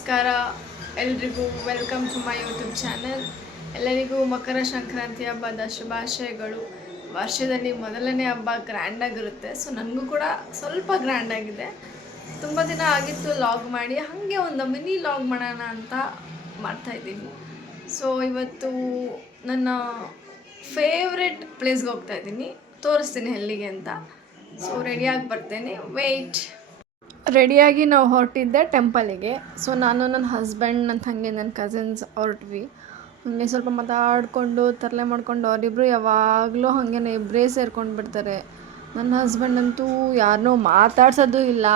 ನಮಸ್ಕಾರ ಎಲ್ರಿಗೂ welcome to my YouTube channel. ಎಲ್ಲರಿಗೂ ಮಕರ ಸಂಕ್ರಾಂತಿ ಹಬ್ಬದ ಶುಭಾಶಯಗಳು. ವರ್ಷದಲ್ಲಿ ಮೊದಲನೇ ಹಬ್ಬ ಗ್ರ್ಯಾಂಡಾಗಿರುತ್ತೆ. ಸೊ ನನಗೂ ಕೂಡ ಸ್ವಲ್ಪ ಗ್ರ್ಯಾಂಡಾಗಿದೆ. ತುಂಬ ದಿನ ಆಗಿತ್ತು ಲಾಗ್ ಮಾಡಿ, ಹಾಗೆ ಒಂದು ಮಿನಿ ಲಾಗ್ ಮಾಡೋಣ ಅಂತ ಮಾಡ್ತಾಯಿದ್ದೀನಿ. ಸೊ ಇವತ್ತು ನನ್ನ ಫೇವ್ರೆಟ್ ಪ್ಲೇಸ್ಗೆ ಹೋಗ್ತಾಯಿದ್ದೀನಿ, ತೋರಿಸ್ತೀನಿ ಎಲ್ಲಿಗೆ ಅಂತ. ಸೊ ರೆಡಿಯಾಗಿ ಬರ್ತೇನೆ, ವೆಯ್ಟ್. ರೆಡಿಯಾಗಿ ನಾವು ಹೊರಟಿದ್ದೆ ಟೆಂಪಲಿಗೆ. ಸೊ ನಾನು ನನ್ನ ಹಸ್ಬೆಂಡ್ ನನ್ನ ತಂಗಿ ನನ್ನ ಕಸಿನ್ಸ್ ಹೊರಟ್ವಿ. ಹಾಗೆ ಸ್ವಲ್ಪ ಮಾತಾಡಿಕೊಂಡು ತರಲೆ ಮಾಡ್ಕೊಂಡು ಅವರಿಬ್ಬರು ಯಾವಾಗಲೂ ಹಾಗೆ ಇಬ್ಬರೇ ಸೇರ್ಕೊಂಡು ಬಿಡ್ತಾರೆ. ನನ್ನ ಹಸ್ಬೆಂಡ್ ಅಂತೂ ಯಾರನ್ನೂ ಮಾತಾಡ್ಸೋದು ಇಲ್ಲ,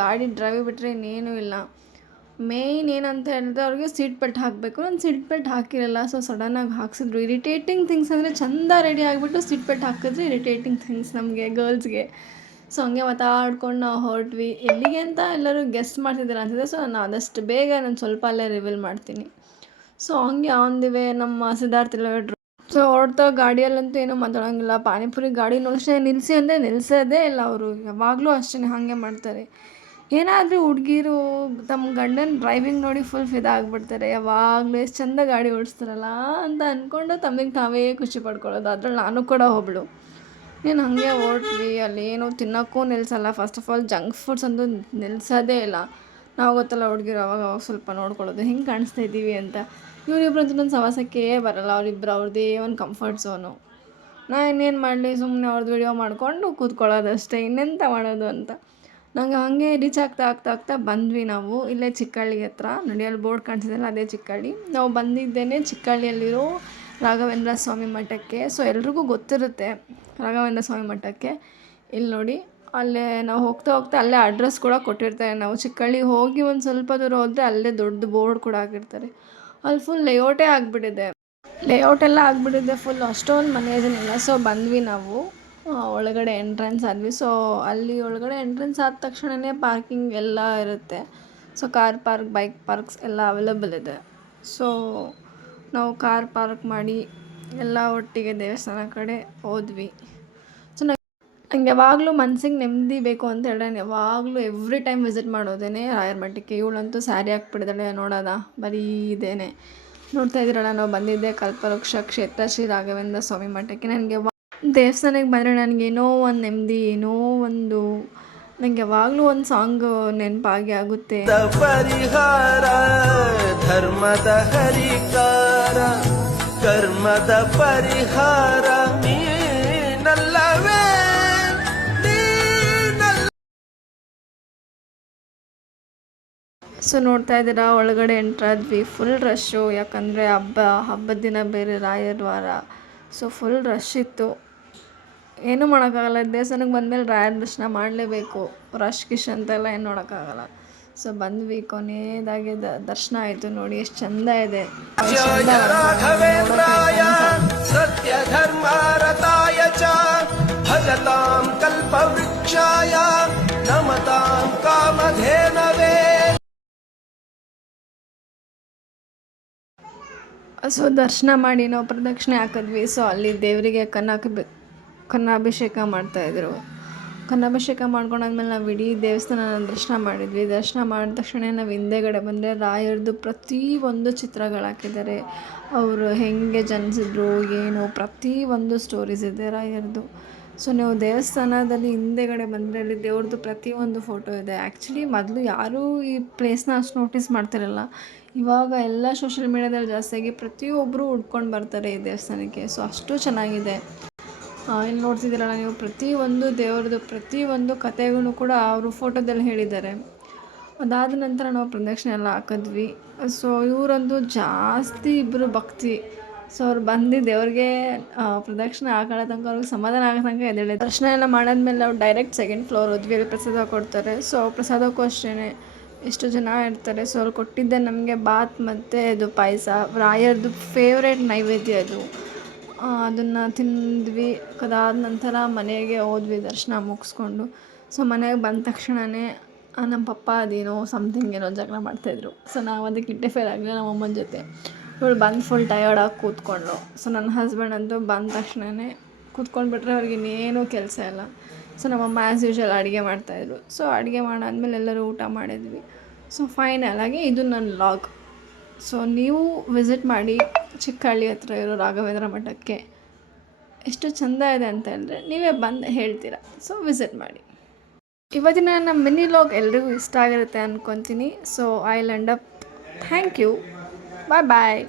ಗಾಡಿ ಡ್ರೈವ್ ಬಿಟ್ಟರೆ ಇನ್ನೇನೂ ಇಲ್ಲ. ಮೇಯ್ನ್ ಏನಂತ ಹೇಳಿದ್ರೆ ಅವ್ರಿಗೆ ಸೀಟ್ ಬೆಲ್ಟ್ ಹಾಕಬೇಕು. ನಾನು ಸೀಟ್ ಬೆಲ್ಟ್ ಹಾಕಿರಲ್ಲ, ಸೊ ಸಡನ್ನಾಗಿ ಹಾಕ್ಸಿದ್ರು. ಇರಿಟೇಟಿಂಗ್ ಥಿಂಗ್ಸ್ ಅಂದರೆ ಚಂದ ರೆಡಿ ಆಗಿಬಿಟ್ಟು ಸೀಟ್ ಬೆಲ್ಟ್ ಹಾಕಿದ್ರೆ ಇರಿಟೇಟಿಂಗ್ ಥಿಂಗ್ಸ್ ನಮಗೆ ಗರ್ಲ್ಸ್ಗೆ. ಸೊ ಹಂಗೆ ಮಾತಾಡ್ಕೊಂಡು ನಾವು ಹೊರಟ್ವಿ. ಎಲ್ಲಿಗೆ ಅಂತ ಎಲ್ಲರೂ ಗೆಸ್ಟ್ ಮಾಡ್ತಿದ್ದಾರೆ ಅಂತಿದೆ. ಸೊ ನಾನು ಆದಷ್ಟು ಬೇಗ ನಾನು ಸ್ವಲ್ಪ ಅಲ್ಲೇ ರಿವೀಲ್ ಮಾಡ್ತೀನಿ. ಸೊ ಹಂಗೆ ಆನ್ ದಿ ವೇ ನಮ್ಮ ಸಿದ್ಧಾರ್ಥ ಇಲ್ಲವೆಡ್ರು. ಸೊ ಹೊರಡ್ತಾ ಗಾಡಿಯಲ್ಲಂತೂ ಏನೂ ಮಾತಾಡೋಂಗಿಲ್ಲ. ಪಾನಿಪುರಿ ಗಾಡಿ ನೋಡಿದ್ರೆ ನಿಲ್ಲಿಸಿ ಅಂದರೆ ನಿಲ್ಲಿಸೋದೇ ಇಲ್ಲ ಅವರು. ಯಾವಾಗಲೂ ಅಷ್ಟೇ ಹಾಗೆ ಮಾಡ್ತಾರೆ. ಏನಾದರೂ ಹುಡುಗಿರು ತಮ್ಮ ಗಂಡನ ಡ್ರೈವಿಂಗ್ ನೋಡಿ ಫುಲ್ ಫಿದಾಗ್ಬಿಡ್ತಾರೆ. ಯಾವಾಗಲೂ ಎಷ್ಟು ಚಂದ ಗಾಡಿ ಓಡಿಸ್ತಾರಲ್ಲ ಅಂತ ಅಂದ್ಕೊಂಡು ತಮಗೆ ತಾವೇ ಖುಷಿ ಪಡ್ಕೊಳ್ಳೋದು. ಅದ್ರಲ್ಲಿ ನಾನು ಕೂಡ ಒಬ್ಬಳು. ಏನು ಹಾಗೆ ಹೊರಟ್ವಿ. ಅಲ್ಲಿ ಏನೂ ತಿನ್ನೋಕ್ಕೂ ನಿಲ್ಲಿಸಲ್ಲ. First of all junk foods ಅಂತೂ ನಿಲ್ಲಿಸೋದೇ ಇಲ್ಲ. ನಾವು ಗೊತ್ತಲ್ಲ ಹುಡುಗಿರು ಅವಾಗ ಸ್ವಲ್ಪ ನೋಡ್ಕೊಳ್ಳೋದು ಹೆಂಗೆ ಕಾಣಿಸ್ತಾ ಇದ್ದೀವಿ ಅಂತ. ಇವರಿಬ್ಬರಂತೂ ನನ್ನ ಸವಾಸಕ್ಕೆ ಬರಲ್ಲ. ಅವರಿಬ್ಬರು ಅವ್ರದ್ದೇ ಒಂದು ಕಂಫರ್ಟ್ ಝೋನು. ನಾ ಇನ್ನೇನು ಮಾಡಲಿ, ಸುಮ್ಮನೆ ಅವ್ರದ್ದು ವಿಡಿಯೋ ಮಾಡಿಕೊಂಡು ಕೂತ್ಕೊಳ್ಳೋದಷ್ಟೇ, ಇನ್ನೆಂತ ಮಾಡೋದು ಅಂತ. ನಂಗೆ ಹಾಗೆ ರೀಚ್ ಆಗ್ತಾ ಬಂದ್ವಿ ನಾವು. ಇಲ್ಲೇ ಚಿಕ್ಕಹಳ್ಳಿ ಹತ್ರ ನೋಡಿ, ಅಲ್ಲಿ ಬೋರ್ಡ್ ಕಾಣಿಸಿದೆಯಲ್ಲ ಅದೇ ಚಿಕ್ಕಹಳ್ಳಿ. ನಾವು ಬಂದಿದ್ದೇನೆ ಚಿಕ್ಕಹಳ್ಳಿಯಲ್ಲಿರೋ ರಾಘವೇಂದ್ರ ಸ್ವಾಮಿ ಮಠಕ್ಕೆ. ಸೊ ಎಲ್ರಿಗೂ ಗೊತ್ತಿರುತ್ತೆ ರಾಘವೇಂದ್ರ ಸ್ವಾಮಿ ಮಠಕ್ಕೆ. ಇಲ್ಲಿ ನೋಡಿ, ಅಲ್ಲೇ ನಾವು ಹೋಗ್ತಾ ಅಲ್ಲೇ ಅಡ್ರೆಸ್ ಕೂಡ ಕೊಟ್ಟಿರ್ತಾರೆ. ನಾವು ಚಿಕ್ಕಹಳ್ಳಿಗೆ ಹೋಗಿ ಒಂದು ಸ್ವಲ್ಪ ದೂರ ಹೋದರೆ ಅಲ್ಲೇ ದೊಡ್ಡ ಬೋರ್ಡ್ ಕೂಡ ಹಾಕಿರ್ತಾರೆ. ಅಲ್ಲಿ ಫುಲ್ ಲೇಔಟೇ ಆಗಿಬಿಟ್ಟಿದೆ. ಲೇಔಟೆಲ್ಲ ಆಗಿಬಿಟ್ಟಿದೆ ಫುಲ್. ಅಷ್ಟೊಂದು ಮನೆ ಏನಿಲ್ಲ. ಸೊ ಬಂದ್ವಿ ನಾವು, ಒಳಗಡೆ ಎಂಟ್ರೆನ್ಸ್ ಆದ್ವಿ. ಸೊ ಅಲ್ಲಿ ಒಳಗಡೆ ಎಂಟ್ರೆನ್ಸ್ ಆದ ತಕ್ಷಣವೇ ಪಾರ್ಕಿಂಗ್ ಎಲ್ಲ ಇರುತ್ತೆ. So car park, bike parks ಎಲ್ಲ ಅವೈಲೇಬಲ್ ಇದೆ. ಸೊ ನಾವು ಕಾರ್ ಪಾರ್ಕ್ ಮಾಡಿ ಎಲ್ಲ ಒಟ್ಟಿಗೆ ದೇವಸ್ಥಾನ ಕಡೆ ಹೋದ್ವಿ. ಸೊ ನಂಗೆ ಯಾವಾಗಲೂ ಮನ್ಸಿಗೆ ನೆಮ್ಮದಿ ಬೇಕು ಅಂತ ಹೇಳಿ ನಾನು ಯಾವಾಗಲೂ ಎವ್ರಿ ಟೈಮ್ ವಿಸಿಟ್ ಮಾಡೋದೇನೆ ರಾಯರ ಮಠಕ್ಕೆ. ಇವಳಂತೂ ಸ್ಯಾರಿ ಹಾಕ್ಬಿಟ್ಟಿದ್ದಾಳೆ, ನೋಡೋದ ಬರೀ ಇದೇನೆ. ನೋಡ್ತಾ ಇದ್ದೀರಲ್ಲ, ನಾವು ಬಂದಿದ್ದೆ ಕಲ್ಪವೃಕ್ಷ ಕ್ಷೇತ್ರ ಶ್ರೀ ರಾಘವೇಂದ್ರ ಸ್ವಾಮಿ ಮಠಕ್ಕೆ. ನನಗೆ ದೇವಸ್ಥಾನಕ್ಕೆ ಬಂದರೆ ನನಗೇನೋ ಒಂದು ನೆಮ್ಮದಿ, ಏನೋ ಒಂದು ನನಗೆ ಯಾವಾಗಲೂ ಒಂದು ಸಾಂಗ್ ನೆನಪಾಗಿ ಆಗುತ್ತೆ. ಪರಿಹಾರ ಧರ್ಮದ ಹರಿಕಾರ ಕರ್ಮದ ಪರಿಹಾರ ನೀನಲ್ಲವೇ. ಸೊ ನೋಡ್ತಾ ಇದ್ದೀರಾ, ಒಳಗಡೆ ಎಂಟ್ರಾದ್ವಿ. ಫುಲ್ ರಶ್ಶು, ಯಾಕಂದರೆ ಹಬ್ಬದ ದಿನ ಬೇರೆ ರಾಯರ ವಾರ. ಸೊ ಫುಲ್ ರಶ್ ಇತ್ತು. ಏನೂ ಮಾಡೋಕ್ಕಾಗಲ್ಲ. ದೇವಸ್ಥಾನಕ್ಕೆ ಬಂದಮೇಲೆ ರಾಯರ ದರ್ಶನ ಮಾಡಲೇಬೇಕು. ರಶ್ ಗಿಶ್ ಅಂತೆಲ್ಲ ಏನು ನೋಡೋಕ್ಕಾಗಲ್ಲ. ಸೊ ಬಂದ್ವಿ, ಕೊನೆಯದಾಗಿ ದರ್ಶನ ಆಯಿತು. ನೋಡಿ ಎಷ್ಟು ಚಂದ ಇದೆ. ಸತ್ಯ ಧರ್ಮ ರತಾಯ ಚ ಭಜತಾಂ ಕಲ್ಪವೃಕ್ಷಾಯ ನಮತಾಂ ಕಾಮಧೇನವೇ. ಸೊ ದರ್ಶನ ಮಾಡಿ ನಾವು ಪ್ರದಕ್ಷಿಣೆ ಹಾಕಿದ್ವಿ. ಸೊ ಅಲ್ಲಿ ದೇವರಿಗೆ ಕನ್ನಾಭಿಷೇಕ ಮಾಡ್ತಾಯಿದ್ರು. ಕನ್ನಾಭಿಷೇಕ ಮಾಡ್ಕೊಂಡಾದ್ಮೇಲೆ ನಾವು ಇಡೀ ದೇವಸ್ಥಾನ ದರ್ಶನ ಮಾಡಿದ್ವಿ. ದರ್ಶನ ಮಾಡಿದ ತಕ್ಷಣ ನಾವು ಹಿಂದೆಗಡೆ ಬಂದರೆ ರಾಯರದು ಪ್ರತಿಯೊಂದು ಚಿತ್ರಗಳು ಹಾಕಿದ್ದಾರೆ. ಅವರು ಹೇಗೆ ಜನಿಸಿದ್ರು ಏನು, ಪ್ರತಿಯೊಂದು ಸ್ಟೋರೀಸ್ ಇದೆ ರಾಯರದು. ಸೊ ನೀವು ದೇವಸ್ಥಾನದಲ್ಲಿ ಹಿಂದೆಗಡೆ ಬಂದರೆ ಅಲ್ಲಿ ದೇವ್ರದ್ದು ಪ್ರತಿಯೊಂದು ಫೋಟೋ ಇದೆ. ಆ್ಯಕ್ಚುಲಿ ಮೊದಲು ಯಾರೂ ಈ ಪ್ಲೇಸ್ನ ಅಷ್ಟು ನೋಟಿಸ್ ಮಾಡ್ತಿರಲ್ಲ. ಇವಾಗ ಎಲ್ಲ ಸೋಷಿಯಲ್ ಮೀಡ್ಯಾದಲ್ಲಿ ಜಾಸ್ತಿಯಾಗಿ ಪ್ರತಿಯೊಬ್ಬರು ಹುಡ್ಕೊಂಡು ಬರ್ತಾರೆ ಈ ದೇವಸ್ಥಾನಕ್ಕೆ. ಸೊ ಅಷ್ಟು ಚೆನ್ನಾಗಿದೆ. ಇಲ್ಲಿ ನೋಡ್ತಿದ್ದೀರಲ್ಲ ನೀವು, ಪ್ರತಿಯೊಂದು ದೇವ್ರದ್ದು ಪ್ರತಿಯೊಂದು ಕಥೆಗೂ ಕೂಡ ಅವರು ಫೋಟೋದಲ್ಲಿ ಹೇಳಿದ್ದಾರೆ. ಅದಾದ ನಂತರ ನಾವು ಪ್ರದಕ್ಷಿಣೆ ಎಲ್ಲ ಹಾಕಿದ್ವಿ. ಸೊ ಇವರಂತೂ ಜಾಸ್ತಿ ಇಬ್ಬರು ಭಕ್ತಿ. ಸೊ ಅವ್ರು ಬಂದು ದೇವ್ರಿಗೆ ಪ್ರದಕ್ಷಿಣೆ ಹಾಕೊಳ್ಳೋ ತನಕ ಅವ್ರಿಗೆ ಸಮಾಧಾನ ಆಗೋ ತನಕ ಎದ್ದೇಳಿ ದರ್ಶನ ಎಲ್ಲ ಮಾಡಾದ್ಮೇಲೆ ನಾವು ಡೈರೆಕ್ಟ್ ಸೆಕೆಂಡ್ ಫ್ಲೋರ್ ಹೋದ್ವಿ. ಅಲ್ಲಿ ಪ್ರಸಾದ ಕೊಡ್ತಾರೆ. ಸೊ ಪ್ರಸಾದಕ್ಕೂ ಅಷ್ಟೇ ಎಷ್ಟು ಜನ ಇರ್ತಾರೆ. ಸೊ ಅವ್ರು ಕೊಟ್ಟಿದ್ದೆ ನಮಗೆ ಬಾತ್ ಮತ್ತು ಇದು ಪಾಯಸ, ರಾಯರದು ಫೇವ್ರೇಟ್ ನೈವೇದ್ಯ ಅದು. ಅದನ್ನು ತಿಂದ್ವಿ. ಅದಾದ ನಂತರ ಮನೆಗೆ ಹೋದ್ವಿ ದರ್ಶನ ಮುಗಿಸ್ಕೊಂಡು. ಸೊ ಮನೆಗೆ ಬಂದ ತಕ್ಷಣವೇ ನಮ್ಮ ಪಪ್ಪ ಅದೇನೋ ಸಮಥಿಂಗ್ ಏನೋ ಜಗಳ ಮಾಡ್ತಾಯಿದ್ರು. ಸೊ ನಾವು ಅದಕ್ಕೆ ಇಂಟರ್ಫಿಯರ್ ಆಗಲಿಲ್ಲ ನಮ್ಮ ಅಮ್ಮನ ಜೊತೆ. ಇವಳು ಬಂದು ಫುಲ್ ಟಯರ್ಡಾಗಿ ಕೂತ್ಕೊಂಡ್ಳು. ಸೊ ನನ್ನ ಹಸ್ಬೆಂಡ್ ಅಂತೂ ಬಂದ ತಕ್ಷಣವೇ ಕೂತ್ಕೊಂಡ್ಬಿಟ್ರೆ ಅವ್ರಿಗೆ ಇನ್ನೇನೂ ಕೆಲಸ ಇಲ್ಲ. ಸೊ ನಮ್ಮಮ್ಮ ಆ್ಯಸ್ ಯೂಶ್ವಲ್ ಅಡುಗೆ ಮಾಡ್ತಾಯಿದ್ರು. ಸೊ ಅಡುಗೆ ಮಾಡಾದ್ಮೇಲೆ ಎಲ್ಲರೂ ಊಟ ಮಾಡಿದ್ವಿ. ಸೊ ಫೈನಲ್ ಆಗಿ ಇದು ನನ್ನ ಲಾಗ್. ಸೊ ನೀವು ವಿಸಿಟ್ ಮಾಡಿ ಚಿಕ್ಕಹಳ್ಳಿ ಹತ್ರ ಇರೋ ರಾಘವೇಂದ್ರ ಮಠಕ್ಕೆ. ಎಷ್ಟು ಚೆಂದ ಇದೆ ಅಂತ ಹೇಳಿದ್ರೆ ನೀವೇ ಬಂದು ಹೇಳ್ತೀರಾ. ಸೊ ವಿಸಿಟ್ ಮಾಡಿ. ಇವತ್ತಿನ ನಮ್ಮ ಮಿನಿ ಲಾಗ್ ಎಲ್ರಿಗೂ ಇಷ್ಟ ಆಗಿರುತ್ತೆ ಅಂದ್ಕೊತೀನಿ. So I will end up. Thank you. Bye bye.